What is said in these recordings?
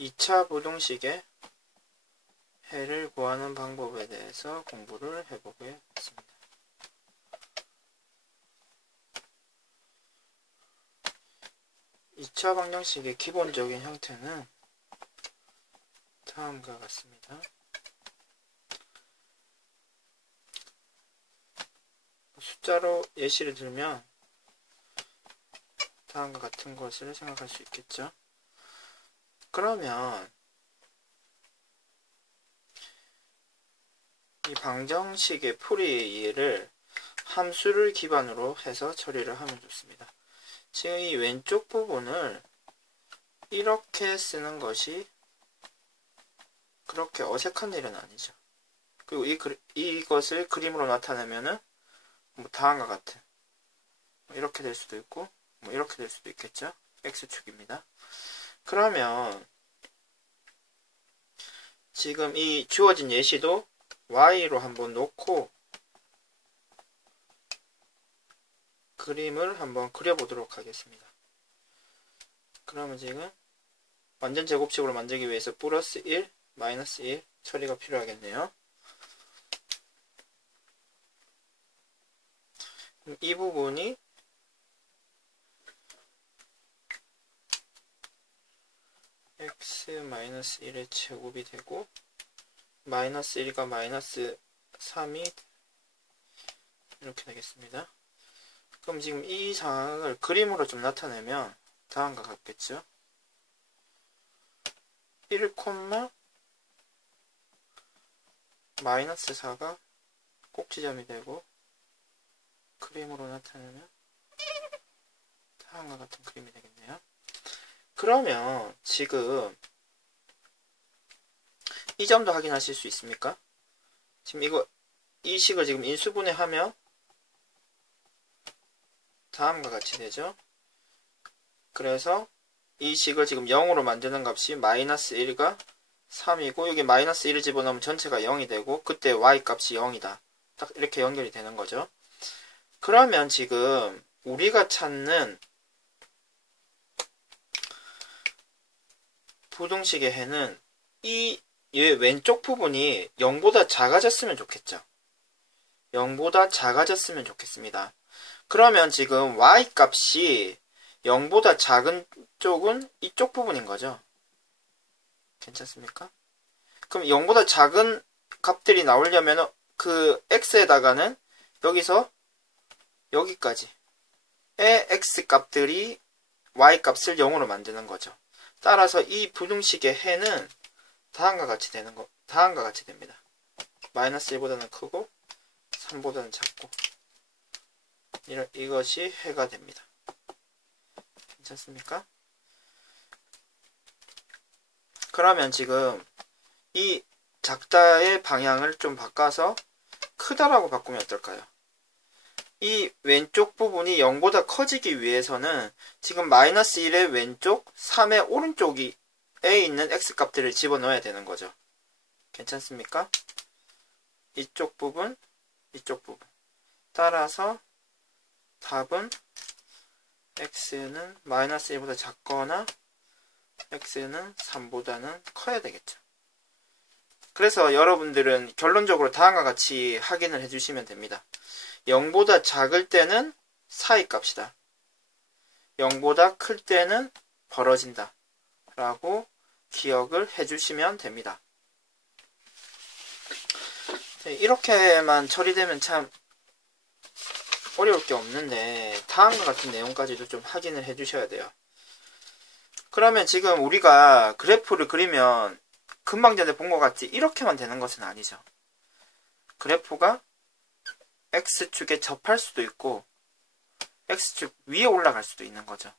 2차 부등식의 해를 구하는 방법에 대해서 공부를 해보겠습니다. 이 차 방정식의 기본적인 형태는 다음과 같습니다. 숫자로 예시를 들면 다음과 같은 것을 생각할 수 있겠죠. 그러면 이 방정식의 풀이의 이해를 함수를 기반으로 해서 처리를 하면 좋습니다. 지금 이 왼쪽 부분을 이렇게 쓰는 것이 그렇게 어색한 일은 아니죠. 그리고 이것을 그림으로 나타내면은 뭐 다음과 같은 이렇게 될 수도 있고 뭐 이렇게 될 수도 있겠죠. x축입니다. 그러면 지금 이 주어진 예시도 y로 한번 놓고 그림을 한번 그려보도록 하겠습니다. 그러면 지금 완전 제곱식으로 만들기 위해서 플러스 1, 마이너스 1 처리가 필요하겠네요. 그럼 이 부분이 x-1의 제곱이 되고 마이너스 1과 마이너스 3이 이렇게 되겠습니다. 그럼 지금 이 상황을 그림으로 좀 나타내면 다음과 같겠죠. 1, 마이너스 4가 꼭지점이 되고 그림으로 나타내면 다음과 같은 그림이 되겠네요. 그러면 지금 이 점도 확인하실 수 있습니까? 지금 이 식을 지금 인수분해하면 다음과 같이 되죠. 그래서 이 식을 지금 0으로 만드는 값이 마이너스 1과 3이고 여기 마이너스 1을 집어넣으면 전체가 0이 되고 그때 y 값이 0이다. 딱 이렇게 연결이 되는 거죠. 그러면 지금 우리가 찾는 부등식의 해는 이 왼쪽 부분이 0보다 작아졌으면 좋겠죠. 0보다 작아졌으면 좋겠습니다. 그러면 지금 y 값이 0보다 작은 쪽은 이쪽 부분인 거죠. 괜찮습니까? 그럼 0보다 작은 값들이 나오려면 그 x에다가는 여기서 여기까지의 x 값들이 y 값을 0으로 만드는 거죠. 따라서 이 부등식의 해는 다음과 같이 됩니다. 마이너스 1보다는 크고 3보다는 작고 이것이 해가 됩니다. 괜찮습니까? 그러면 지금 이 작다의 방향을 좀 바꿔서 크다라고 바꾸면 어떨까요? 이 왼쪽 부분이 0보다 커지기 위해서는 지금 마이너스 1의 왼쪽, 3의 오른쪽에 있는 x 값들을 집어넣어야 되는 거죠. 괜찮습니까? 이쪽 부분, 이쪽 부분. 따라서 답은 x는 마이너스 1보다 작거나 x는 3보다는 커야 되겠죠. 그래서 여러분들은 결론적으로 다음과 같이 확인을 해주시면 됩니다. 0보다 작을 때는 사이 값이다. 0보다 클 때는 벌어진다. 라고 기억을 해주시면 됩니다. 이렇게만 처리되면 참 어려울 게 없는데 다음과 같은 내용까지도 좀 확인을 해주셔야 돼요. 그러면 지금 우리가 그래프를 그리면 금방 전에 본 것 같이 이렇게만 되는 것은 아니죠. 그래프가 x축에 접할 수도 있고 x축 위에 올라갈 수도 있는 거죠.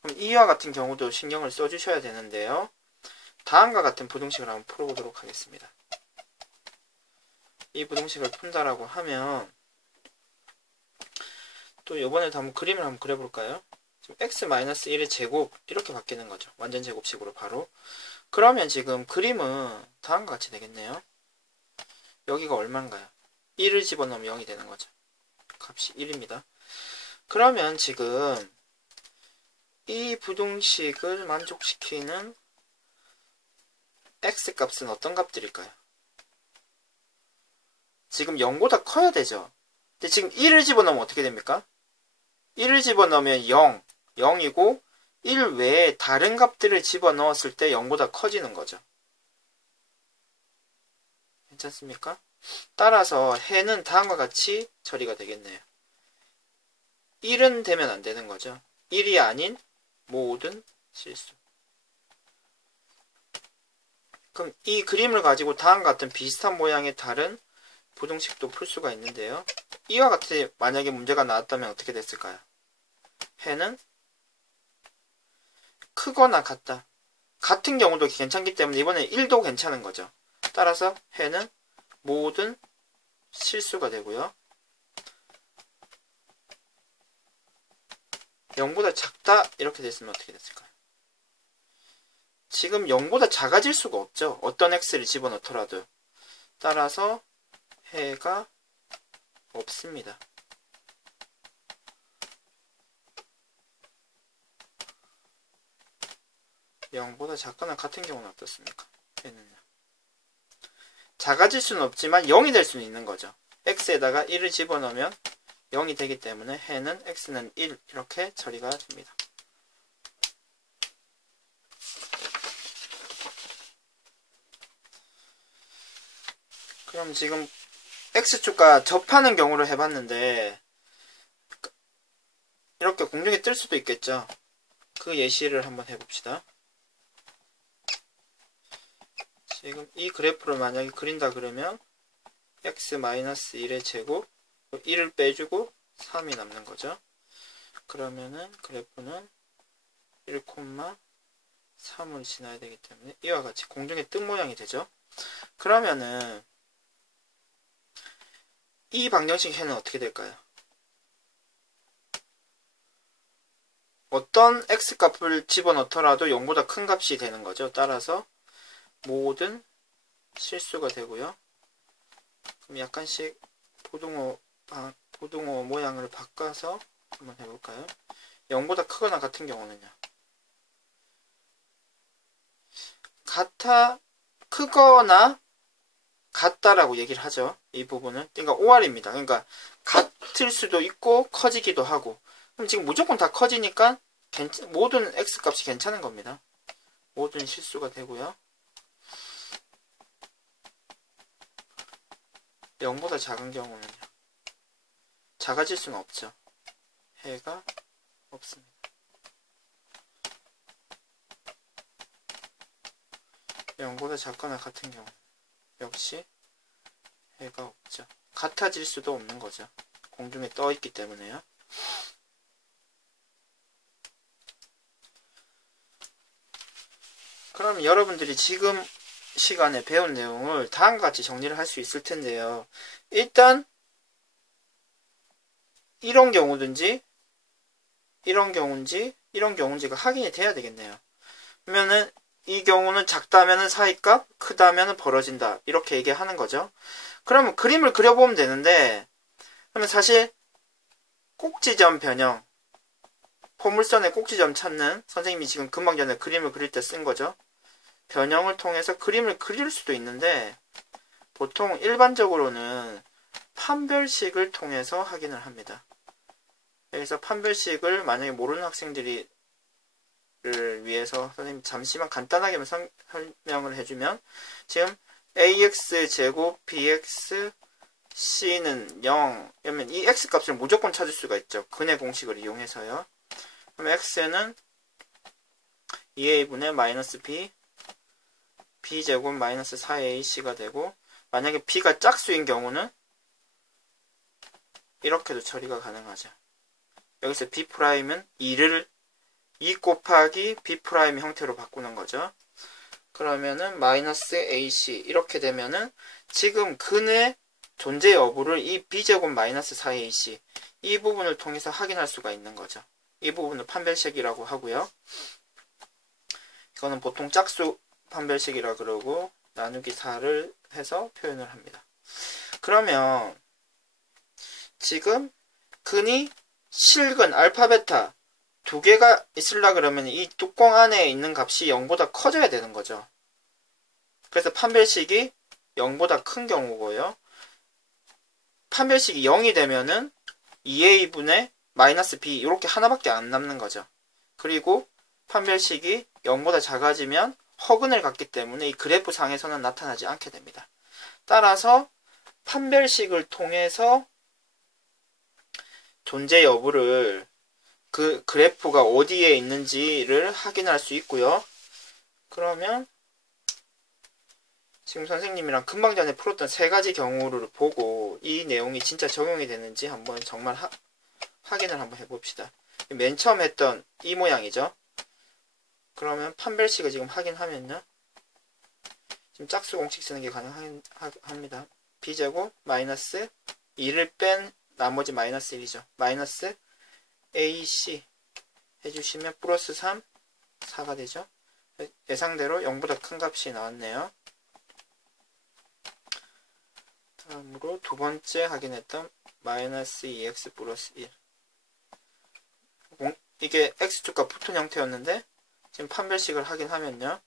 그럼 이와 같은 경우도 신경을 써주셔야 되는데요. 다음과 같은 부등식을 한번 풀어보도록 하겠습니다. 이 부등식을 푼다라고 하면 또 이번에도 한번 그림을 한번 그려볼까요? 지금 x-1의 제곱 이렇게 바뀌는 거죠. 완전 제곱식으로 바로. 그러면 지금 그림은 다음과 같이 되겠네요. 여기가 얼마인가요? 1을 집어넣으면 0이 되는 거죠. 값이 1입니다. 그러면 지금 이 부등식을 만족시키는 x값은 어떤 값들일까요? 지금 0보다 커야 되죠. 근데 지금 1을 집어넣으면 어떻게 됩니까? 1을 집어넣으면 0, 0이고 1 외에 다른 값들을 집어넣었을 때 0보다 커지는 거죠. 괜찮습니까? 따라서 해는 다음과 같이 처리가 되겠네요. 1은 되면 안 되는 거죠. 1이 아닌 모든 실수. 그럼 이 그림을 가지고 다음과 같은 비슷한 모양의 다른 부등식도 풀 수가 있는데요. 이와 같이 만약에 문제가 나왔다면 어떻게 됐을까요? 해는 크거나 같다. 같은 경우도 괜찮기 때문에 이번에 1도 괜찮은 거죠. 따라서 해는 모든 실수가 되고요. 0보다 작다 이렇게 됐으면 어떻게 됐을까요? 지금 0보다 작아질 수가 없죠. 어떤 x를 집어넣더라도. 따라서 해가 없습니다. (0보다) 작거나 같은 경우는 어떻습니까? 해는요. 작아질 수는 없지만 0이 될 수는 있는 거죠. x에다가 1을 집어넣으면 0이 되기 때문에 해는 x는 1 이렇게 처리가 됩니다. 그럼 지금 x축과 접하는 경우를 해봤는데 이렇게 공중에 뜰 수도 있겠죠. 그 예시를 한번 해봅시다. 지금 이 그래프를 만약에 그린다 그러면 x-1의 제곱 1을 빼주고 3이 남는 거죠. 그러면은 그래프는 1,3을 지나야 되기 때문에 이와 같이 공중에 뜬 모양이 되죠. 그러면은 이 방정식 해는 어떻게 될까요? 어떤 x값을 집어넣더라도 0보다 큰 값이 되는 거죠. 따라서 모든 실수가 되고요. 그럼 약간씩 보등호 모양을 바꿔서 한번 해볼까요? 0보다 크거나 같은 경우는요. 크거나 같다라고 얘기를 하죠. 이 부분은. 그러니까 OR입니다. 그러니까 같을 수도 있고 커지기도 하고. 그럼 지금 무조건 다 커지니까 모든 x값이 괜찮은 겁니다. 모든 실수가 되고요. 0보다 작은 경우는요. 작아질 수는 없죠. 해가 없습니다. (0보다) 작거나 같은 경우 역시 해가 없죠. 같아질 수도 없는 거죠. 공중에 떠 있기 때문에요. 그럼 여러분들이 지금 시간에 배운 내용을 다음과 같이 정리를 할 수 있을 텐데요. 일단 이런 경우든지 이런 경우인지가 확인이 돼야 되겠네요. 그러면은 이 경우는 작다면은 사이값, 크다면은 벌어진다 이렇게 얘기하는 거죠. 그러면 그림을 그려보면 되는데 그러면 사실 꼭지점 변형 포물선의 꼭지점 찾는 선생님이 지금 금방 전에 그림을 그릴 때 쓴 거죠. 변형을 통해서 그림을 그릴 수도 있는데 보통 일반적으로는 판별식을 통해서 확인을 합니다. 여기서 판별식을 만약에 모르는 학생들이 위해서 선생님 잠시만 간단하게 설명을 해주면 지금 ax제곱 bx c는 0 이러면 이 x값을 무조건 찾을 수가 있죠. 근의 공식을 이용해서요. 그럼 x는 2a분의 마이너스 b b제곱 마이너스 4ac가 되고 만약에 b가 짝수인 경우는 이렇게도 처리가 가능하죠. 여기서 b'은 2를 2 곱하기 b' 형태로 바꾸는 거죠. 그러면은 마이너스 ac 이렇게 되면은 지금 근의 존재 여부를 이 b제곱 마이너스 4ac 이 부분을 통해서 확인할 수가 있는 거죠. 이 부분을 판별식이라고 하고요. 이거는 보통 짝수 판별식이라 그러고 나누기 4를 해서 표현을 합니다. 그러면 지금 근이 실근 알파 베타 두 개가 있으려 그러면 이 뚜껑 안에 있는 값이 0보다 커져야 되는 거죠. 그래서 판별식이 0보다 큰 경우고요. 판별식이 0이 되면은 2a분의 마이너스 b 이렇게 하나밖에 안 남는 거죠. 그리고 판별식이 0보다 작아지면 허근을 갖기 때문에 이 그래프 상에서는 나타나지 않게 됩니다. 따라서 판별식을 통해서 존재 여부를 그 그래프가 어디에 있는지를 확인할 수 있고요. 그러면 지금 선생님이랑 금방 전에 풀었던 세 가지 경우를 보고 이 내용이 진짜 적용이 되는지 한번 정말 확인을 한번 해봅시다. 맨 처음 했던 이 모양이죠. 그러면 판별식을 지금 확인하면요. 지금 짝수 공식 쓰는 게 가능합니다. b제곱 마이너스 2를 뺀 나머지 마이너스 1이죠. 마이너스 ac 해주시면 플러스 3, 4가 되죠. 예상대로 0보다 큰 값이 나왔네요. 다음으로 두 번째 확인했던 마이너스 2x 플러스 1. 이게 x축과 붙은 형태였는데 지금 판별식을 확인하면요.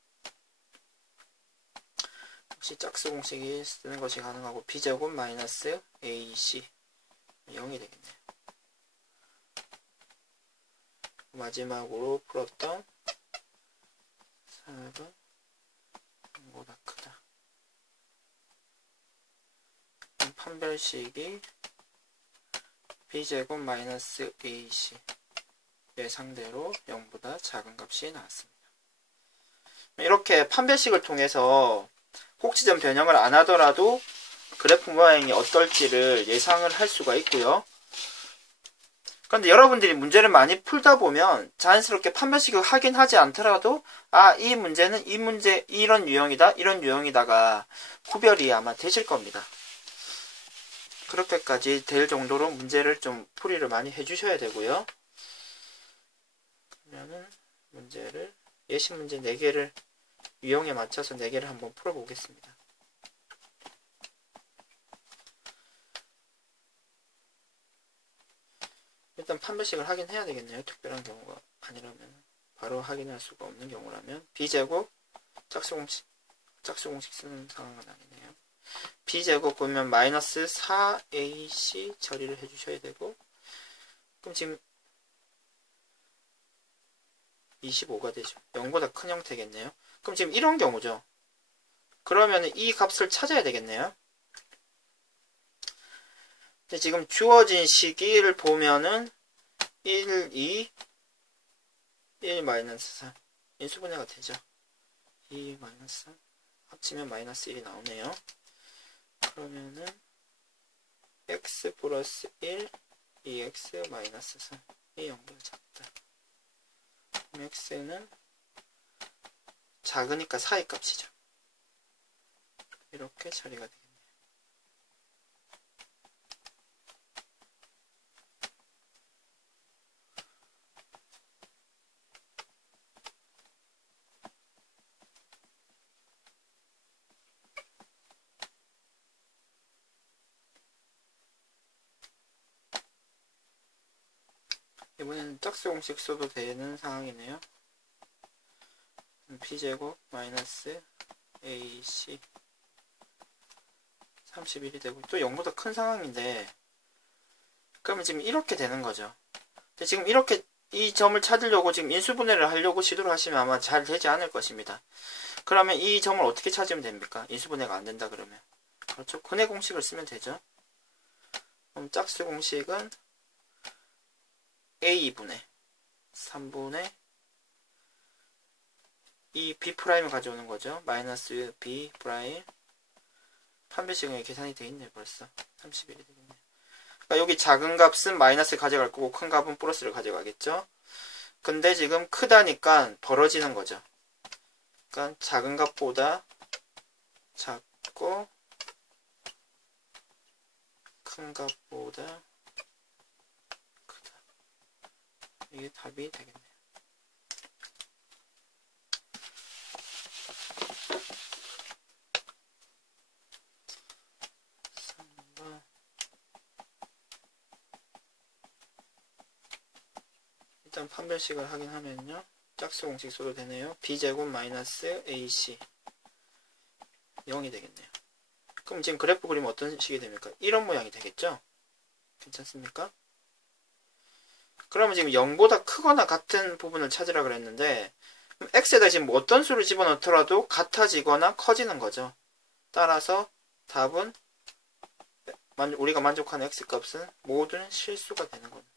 역시 짝수 공식이 쓰는 것이 가능하고 b제곱 마이너스 ac 0이 되겠네요. 마지막으로 풀었던 4은 0보다 크다. 판별식이 b제곱 마이너스 ac 예상대로 0보다 작은 값이 나왔습니다. 이렇게 판별식을 통해서 꼭지점 변형을 안 하더라도 그래프 모양이 어떨지를 예상을 할 수가 있고요. 그런데 여러분들이 문제를 많이 풀다 보면 자연스럽게 판별식을 확인하지 않더라도 이 문제는 이 문제 이런 유형이다 이런 유형이다가 구별이 아마 되실 겁니다. 그렇게까지 될 정도로 문제를 좀 풀이를 많이 해주셔야 되고요. 그러면은 문제를 예시 문제 4개를 유형에 맞춰서 4개를 한번 풀어보겠습니다. 일단 판별식을 확인해야 되겠네요. 특별한 경우가 아니라면 바로 확인할 수가 없는 경우라면 b제곱 짝수공식 쓰는 상황은 아니네요. b제곱 보면 마이너스 4ac 처리를 해주셔야 되고 그럼 지금 25가 되죠. 0보다 큰 형태겠네요. 그럼 지금 이런 경우죠. 그러면 이 값을 찾아야 되겠네요. 근데 지금 주어진 시기를 보면은 1, 2, 1 마이너스 3 인수분해가 되죠. 2 마이너스 3 합치면 마이너스 1이 나오네요. 그러면은 x 플러스 1 2x 마이너스 3 이 0보다 작다. 그럼 x는 작으니까 4의 값이죠. 이렇게 처리가 되겠네요. 이번에는 짝수 공식 써도 되는 상황이네요. b제곱 마이너스 ac 31이 되고 또 0보다 큰 상황인데 그러면 지금 이렇게 되는 거죠. 근데 지금 이렇게 이 점을 찾으려고 지금 인수분해를 하려고 시도를 하시면 아마 잘 되지 않을 것입니다. 그러면 이 점을 어떻게 찾으면 됩니까? 인수분해가 안 된다 그러면 그렇죠. 근해 공식을 쓰면 되죠. 그럼 짝수 공식은 a분의 3분의 이 b'을 가져오는 거죠. 마이너스 b' 판별식은 계산이 돼 있네 벌써. 31이 되겠네. 그러니까 여기 작은 값은 마이너스 가져갈 거고 큰 값은 플러스를 가져가겠죠. 근데 지금 크다니까 벌어지는 거죠. 그러니까 작은 값보다 작고 큰 값보다 크다. 이게 답이 되겠네요. 일단 판별식을 확인하면요. 짝수 공식 써도 되네요. b제곱 마이너스 ac 0이 되겠네요. 그럼 지금 그래프 그리면 어떤 식이 됩니까? 이런 모양이 되겠죠? 괜찮습니까? 그러면 지금 0보다 크거나 같은 부분을 찾으라 그랬는데 x에다 지금 어떤 수를 집어넣더라도 같아지거나 커지는 거죠. 따라서 답은 우리가 만족하는 x값은 모든 실수가 되는 겁니다.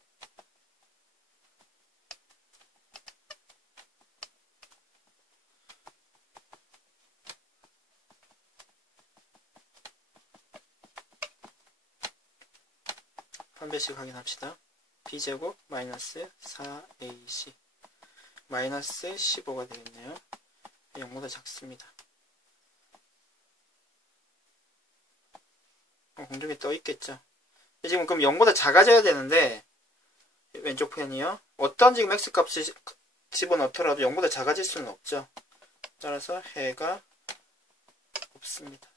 한 배씩 확인합시다. b제곱 마이너스 4ac 마이너스 15가 되겠네요. 0보다 작습니다. 공중에 떠 있겠죠. 지금 그럼 0보다 작아져야 되는데 왼쪽 편이요. 어떤 지금 x값을 집어넣더라도 0보다 작아질 수는 없죠. 따라서 해가 없습니다.